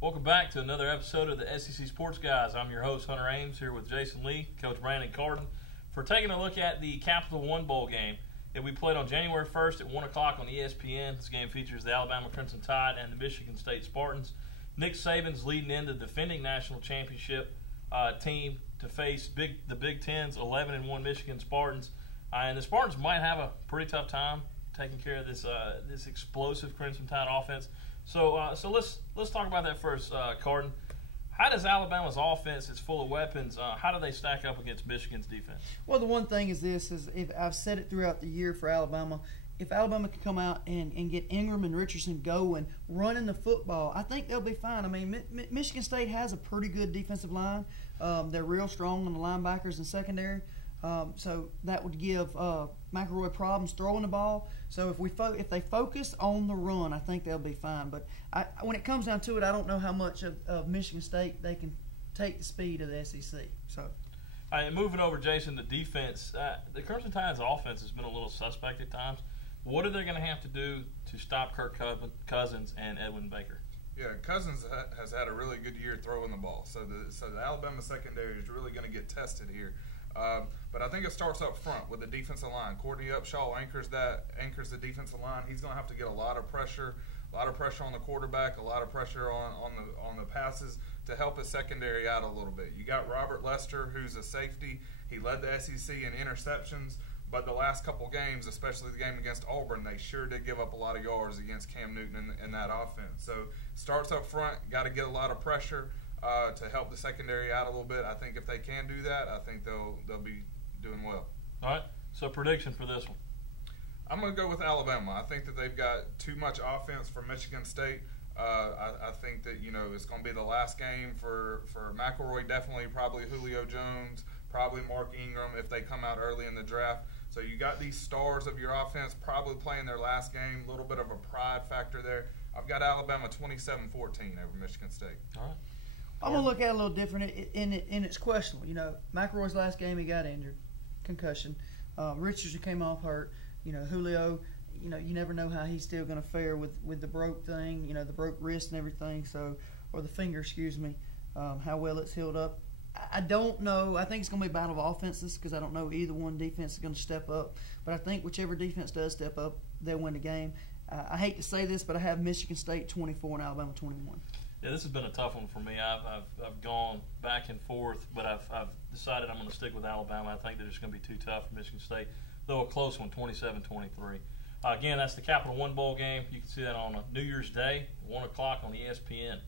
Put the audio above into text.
Welcome back to another episode of the SEC Sports Guys. I'm your host, Hunter Ames, here with Jason Lee, Coach Brandon Carden, for taking a look at the Capital One Bowl game that we played on January 1st at 1 o'clock on ESPN. This game features the Alabama Crimson Tide and the Michigan State Spartans. Nick Saban's leading in the defending national championship team to face the Big Ten's 11-1 Michigan Spartans. And the Spartans might have a pretty tough time taking care of this explosive Crimson Tide offense. So let's talk about that first, Carden. How does Alabama's offense, it's full of weapons, how do they stack up against Michigan's defense? Well, the one thing is this, if I've said it throughout the year for Alabama, if Alabama can come out and get Ingram and Richardson going, running the football, I think they'll be fine. I mean, Michigan State has a pretty good defensive line. They're real strong on the linebackers and secondary. So that would give McElroy problems throwing the ball. So if they focus on the run, I think they'll be fine. But when it comes down to it, I don't know how much of Michigan State they can take the speed of the SEC. So, all right, moving over, Jason, to defense. The Crimson Tide's offense has been a little suspect at times. What are they going to have to do to stop Kirk Cousins and Edwin Baker? Yeah, Cousins has had a really good year throwing the ball. So the Alabama secondary is really going to get tested here. But I think it starts up front with the defensive line. Courtney Upshaw anchors the defensive line. He's going to have to get a lot of pressure on the quarterback, a lot of pressure on the passes to help his secondary out a little bit. You got Robert Lester, who's a safety. He led the SEC in interceptions, but the last couple games, especially the game against Auburn, they sure did give up a lot of yards against Cam Newton in that offense. So starts up front, got to get a lot of pressure to help the secondary out a little bit. I think if they can do that, I think they'll be doing well. All right. So prediction for this one? I'm going to go with Alabama. I think that they've got too much offense for Michigan State. I think that it's going to be the last game for McElroy. Definitely, probably Julio Jones, probably Mark Ingram if they come out early in the draft. So you got these stars of your offense probably playing their last game. A little bit of a pride factor there. I've got Alabama 27-14 over Michigan State. All right. I'm going to look at it a little different, and it's questionable. McElroy's last game, he got injured, concussion. Richardson came off hurt. Julio, you never know how he's still going to fare with the broke thing, the broke wrist and everything, or the finger, how well it's healed up. I don't know. I think it's going to be a battle of offenses because I don't know either one defense is going to step up. But I think whichever defense does step up, they'll win the game. I hate to say this, but I have Michigan State 24 and Alabama 21. Yeah, this has been a tough one for me. I've gone back and forth, but I've decided I'm going to stick with Alabama. I think they're just going to be too tough for Michigan State, though a close one, 27-23. Again, that's the Capital One Bowl game. You can see that on New Year's Day, 1 o'clock on ESPN.